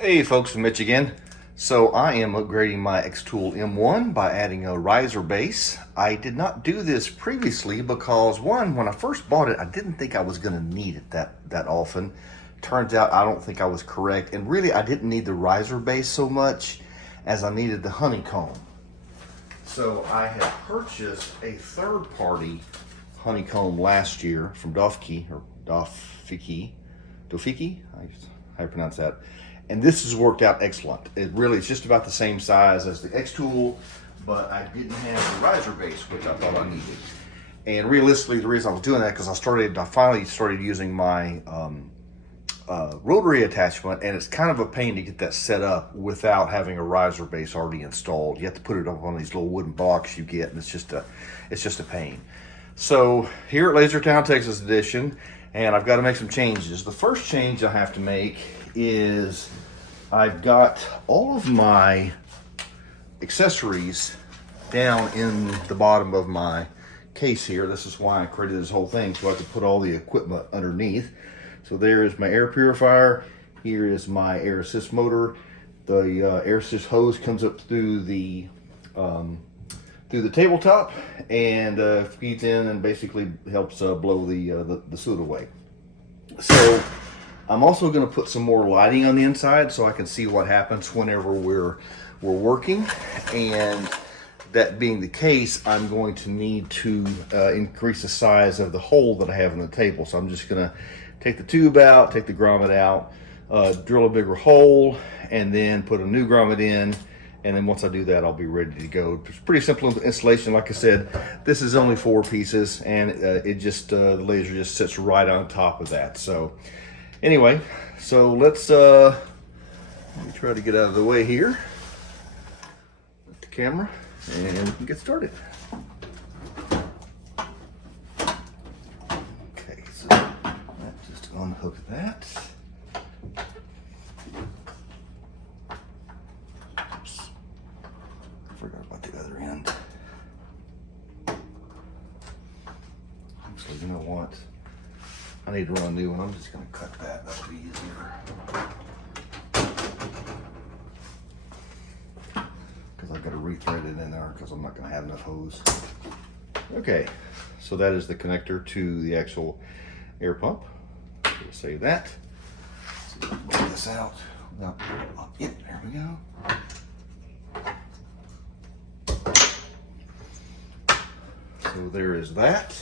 Hey folks, Mitch again. So I am upgrading my xTool M1 by adding a riser base. I did not do this previously because one, when I first bought it, I didn't think I was going to need it that often. Turns out I don't think I was correct, and really I didn't need the riser base so much as I needed the honeycomb. So I had purchased a third-party honeycomb last year from Dofiki. How you pronounce that? And this has worked out excellent. It's just about the same size as the xTool, but I didn't have the riser base, which I thought I needed. And realistically, the reason I was doing that because I finally started using my rotary attachment, and it's kind of a pain to get that set up without having a riser base already installed. You have to put it up on these little wooden blocks you get, and it's just a pain. So here at Lasertown, Texas Edition, and I've got to make some changes. The first change I have to make is I've got all of my accessories down in the bottom of my case here. This is why I created this whole thing, so I could put all the equipment underneath. So there is my air purifier. Here is my air assist motor. The air assist hose comes up through the tabletop and feeds in and basically helps blow the soot away. So I'm also going to put some more lighting on the inside so I can see what happens whenever we're working. And that being the case, I'm going to need to increase the size of the hole that I have in the table. So I'm just going to take the tube out, take the grommet out, drill a bigger hole, and then put a new grommet in. And then once I do that, I'll be ready to go. It's pretty simple installation. Like I said, this is only 4 pieces, and the laser just sits right on top of that. So anyway, so let me try to get out of the way here with the camera and get started. Okay, so let's just unhook that. Oops, forgot about the other end. So you know what? I need to run a new one. I'm just going to cut that. That'll be easier. Because I've got to rethread it in there because I'm not going to have enough hose. Okay, so that is the connector to the actual air pump. We'll save that. So we can pull this out without pulling it up. Yep, there we go. So there is that.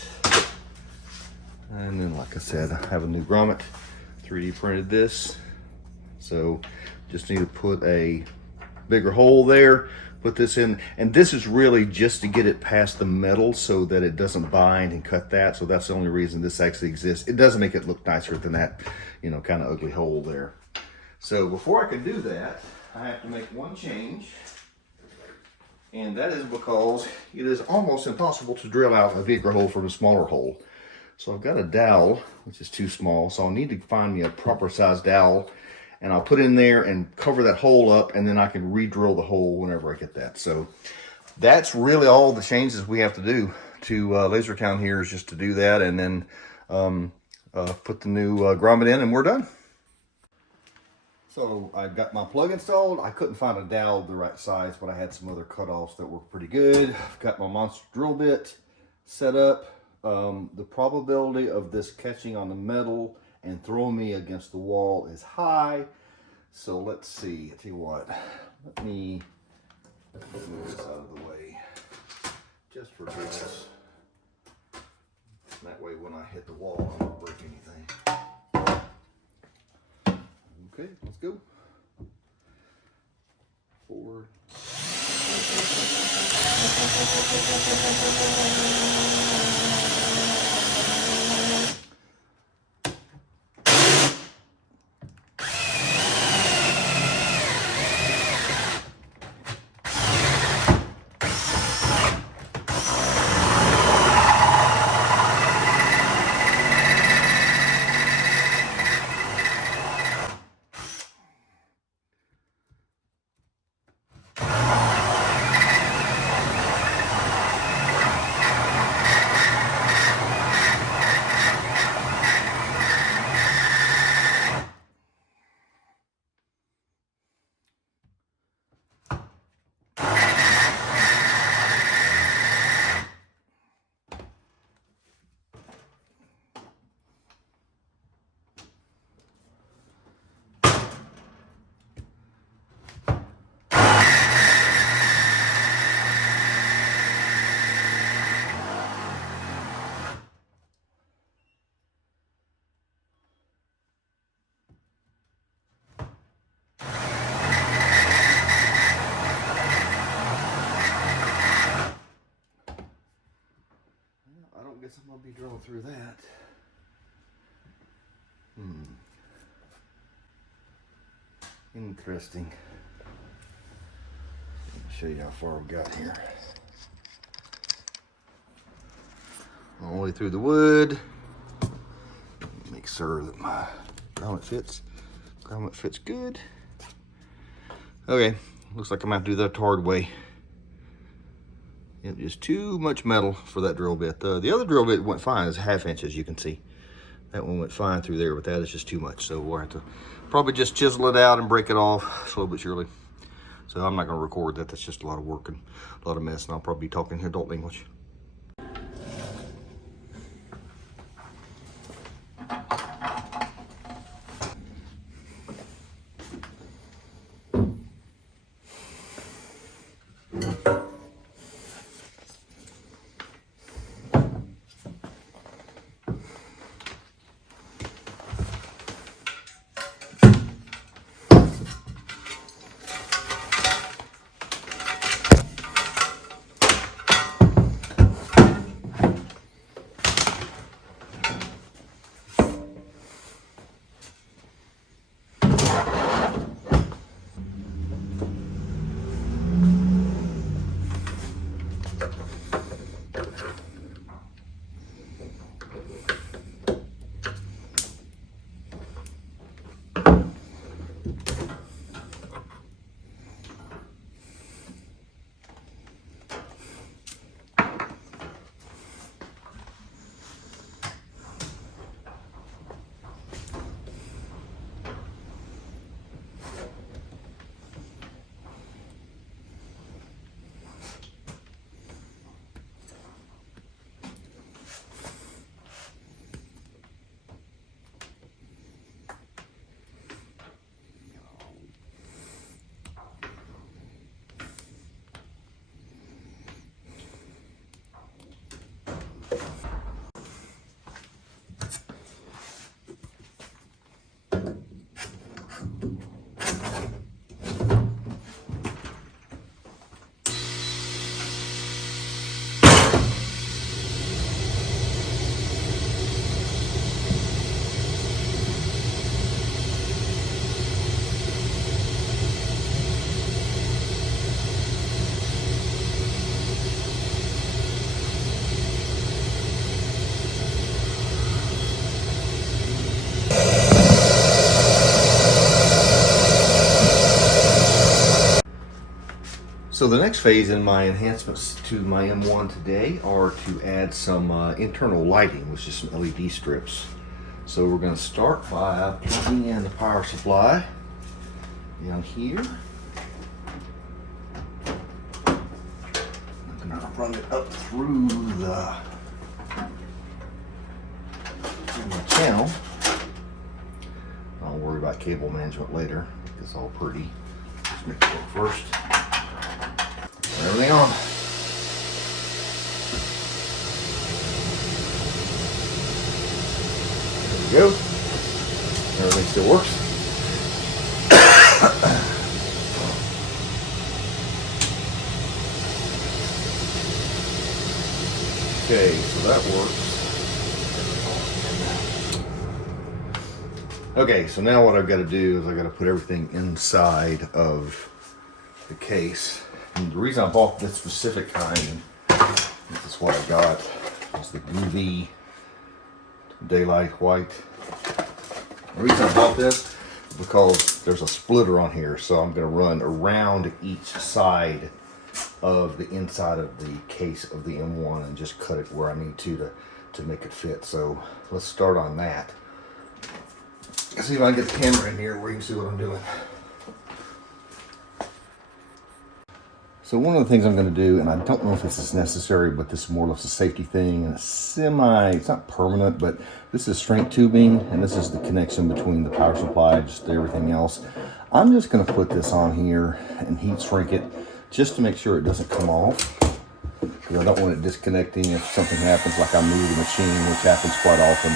And then, like I said, I have a new grommet, 3D printed this. So just need to put a bigger hole there, put this in. And this is really just to get it past the metal so that it doesn't bind and cut that. So that's the only reason this actually exists. It doesn't make it look nicer than that, kind of ugly hole there. So before I can do that, I have to make one change. And that is because it is almost impossible to drill out a bigger hole from a smaller hole. So I've got a dowel, which is too small, so I'll need to find me a proper size dowel, and I'll put in there and cover that hole up, and then I can re-drill the hole whenever I get that. So that's really all the changes we have to do to Lasertown here, is just to do that, and then put the new grommet in, and we're done. So I've got my plug installed. I couldn't find a dowel the right size, but I had some other cutoffs that were pretty good. I've got my monster drill bit set up. The probability of this catching on the metal and throwing me against the wall is high. So let's see. I tell you what, let me move this out of the way just for this. That way when I hit the wall, I don't break anything. Okay, let's go. Forward. Be drilling through that. Interesting. Let me show you how far we got here. All the way through the wood. Make sure that my grommet fits. Grommet fits good. Okay, looks like I'm gonna have to do that the hard way. It is too much metal for that drill bit. The other drill bit went fine. It's a 1/2 inch, as you can see. That one went fine through there, but that is just too much. So we'll have to probably just chisel it out and break it off slowly but surely. So I'm not gonna record that. That's just a lot of work and a lot of mess, and I'll probably be talking adult English. So the next phase in my enhancements to my M1 today are to add some internal lighting with just some LED strips. So we're going to start by plugging in the power supply down here. I'm going to run it up through the channel. I'll worry about cable management later. Make this all pretty. Just make it work first. Everything on. There we go. Everything still works. Okay, so that works. Okay, so now what I've got to do is I've got to put everything inside of the case. And the reason I bought this specific kind, and this is what I got, is the UV daylight white. The reason I bought this is because there's a splitter on here, so I'm going to run around each side of the inside of the case of the M1 and just cut it where I need to make it fit. So let's start on that. Let's see if I can get the camera in here where you can see what I'm doing. So one of the things I'm going to do, and I don't know if this is necessary, but this is more or less a safety thing, and it's not permanent, but this is strength tubing, and this is the connection between the power supply, just everything else. I'm just going to put this on here and heat shrink it just to make sure it doesn't come off, because I don't want it disconnecting if something happens, like I move the machine, which happens quite often,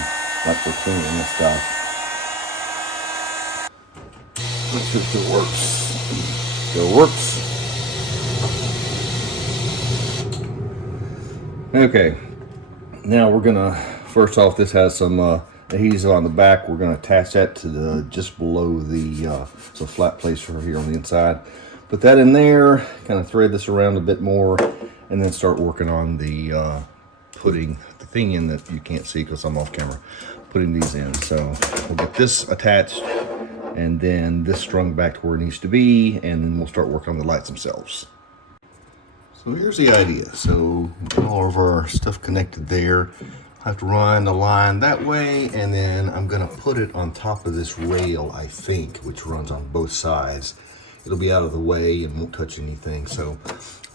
like for cleaning and stuff. Let's see if it works. Still works. Okay, Now we're gonna, first off, this has some adhesive on the back. We're gonna attach that to the, just below the, it's a flat place for here on the inside. Put that in there, kind of thread this around a bit more, and then start working on the, putting the thing in that you can't see because I'm off camera, putting these in. So we'll get this attached and then this strung back to where it needs to be, and then we'll start working on the lights themselves. So here's the idea. So get all of our stuff connected there. I have to run the line that way, and then I'm gonna put it on top of this rail, I think, which runs on both sides. It'll be out of the way and won't touch anything. So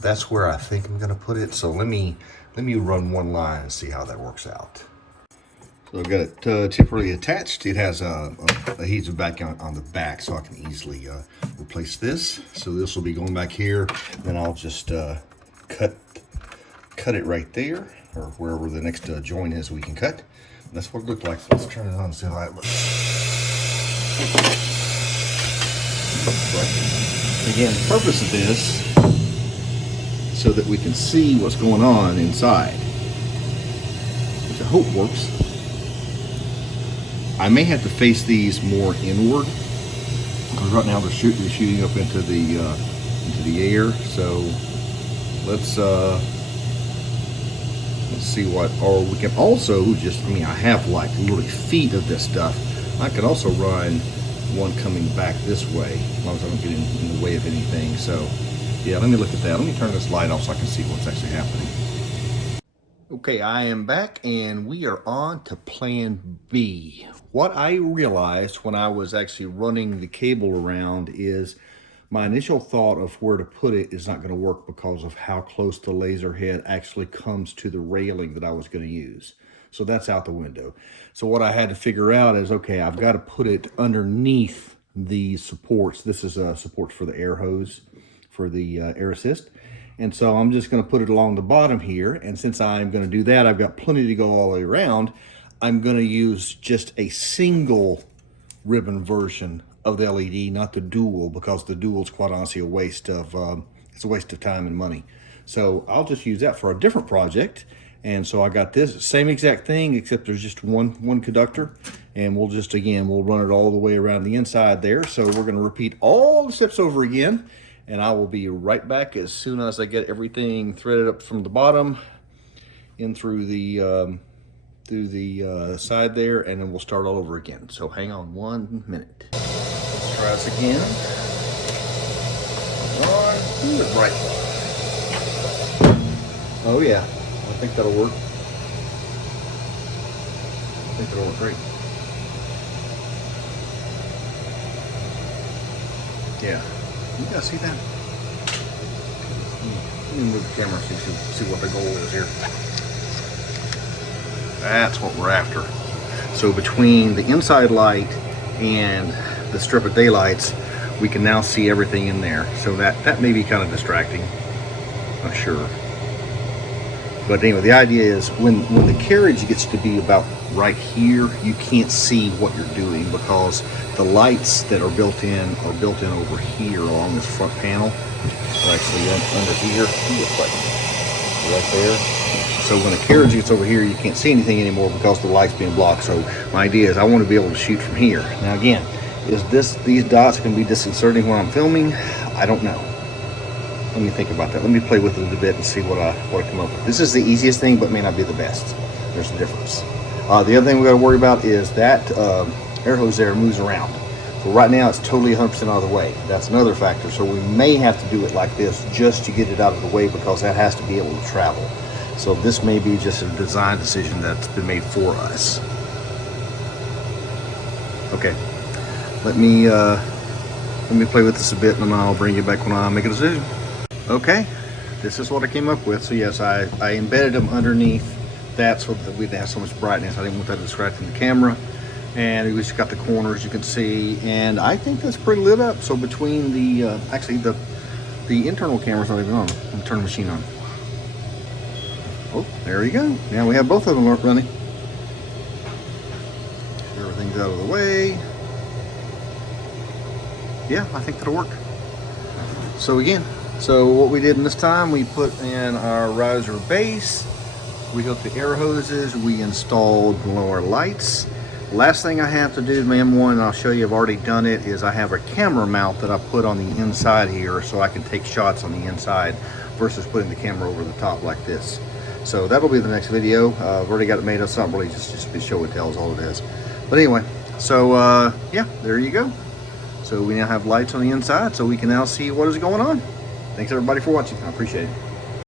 that's where I think I'm gonna put it. So let me run one line and see how that works out. So I've got it temporarily attached. It has a adhesive back on the back, so I can easily replace this. So this will be going back here. Then I'll just cut it right there, or wherever the next joint is we can cut. And that's what it looked like. So let's turn it on and see how it looks. Again, the purpose of this is so that we can see what's going on inside, which I hope works. I may have to face these more inward because right now they're shooting up into the air. So let's see what. Or we can also just, I mean, I have like literally feet of this stuff. I could also run one coming back this way as long as I don't get in the way of anything. So yeah, let me look at that. Let me turn this light off so I can see what's actually happening. Okay, I am back and we are on to plan B. What I realized when I was actually running the cable around is my initial thought of where to put it is not going to work because of how close the laser head actually comes to the railing that I was going to use. So that's out the window. So what I had to figure out is, okay, I've got to put it underneath the supports. This is a support for the air hose, for the air assist. And so I'm just going to put it along the bottom here. And since I'm going to do that, I've got plenty to go all the way around. I'm going to use just a single ribbon version of the LED, not the dual, because the dual is quite honestly a waste of it's a waste of time and money. So I'll just use that for a different project. And so I got this same exact thing, except there's just one conductor, and we'll just, again, we'll run it all the way around the inside there. So we're going to repeat all the steps over again. And I will be right back as soon as I get everything threaded up from the bottom in through the side there, and then we'll start all over again. So hang on 1 minute. Let's try this again. On. Ooh, it's bright. Oh yeah, I think that'll work. I think that'll work great. Yeah. You guys see that? Let me move the camera so you can see what the goal is here. That's what we're after. So between the inside light and the strip of daylights, we can now see everything in there. So that may be kind of distracting. Not sure. But anyway, the idea is when the carriage gets to be about right here, you can't see what you're doing because the lights that are built in over here along this front panel. They're actually under here. Right there. So when the carriage gets over here, you can't see anything anymore because the light's being blocked. So my idea is I want to be able to shoot from here. Now again, is these dots going to be disconcerting when I'm filming? I don't know. Let me think about that. Let me play with it a bit and see what I come up with. This is the easiest thing, but may not be the best. There's a difference. The other thing we got to worry about is that air hose there moves around. So right now it's totally 100% out of the way. That's another factor. So we may have to do it like this just to get it out of the way because that has to be able to travel. So this may be just a design decision that's been made for us. Okay, let me play with this a bit and then I'll bring you back when I make a decision. Okay, this is what I came up with. So yes, I embedded them underneath that so that we'd have so much brightness. I didn't want that distracting the camera. And we just got the corners you can see. And I think that's pretty lit up. So between the, actually the internal camera's not even on. Let me turn the machine on. Oh, there you go. Now we have both of them running. Everything's out of the way. Yeah, I think that'll work. So again, so what we did in this time, we put in our riser base, We hooked the air hoses. We installed the lower lights. Last thing I have to do, my M1, and I'll show you, I've already done it, is I have a camera mount that I put on the inside here so I can take shots on the inside versus putting the camera over the top like this. So that'll be the next video. I've already got it made up. It's not really just a show and tell is all it is. But anyway, so yeah, there you go. So we now have lights on the inside, so we can now see what is going on. Thanks everybody for watching. I appreciate it.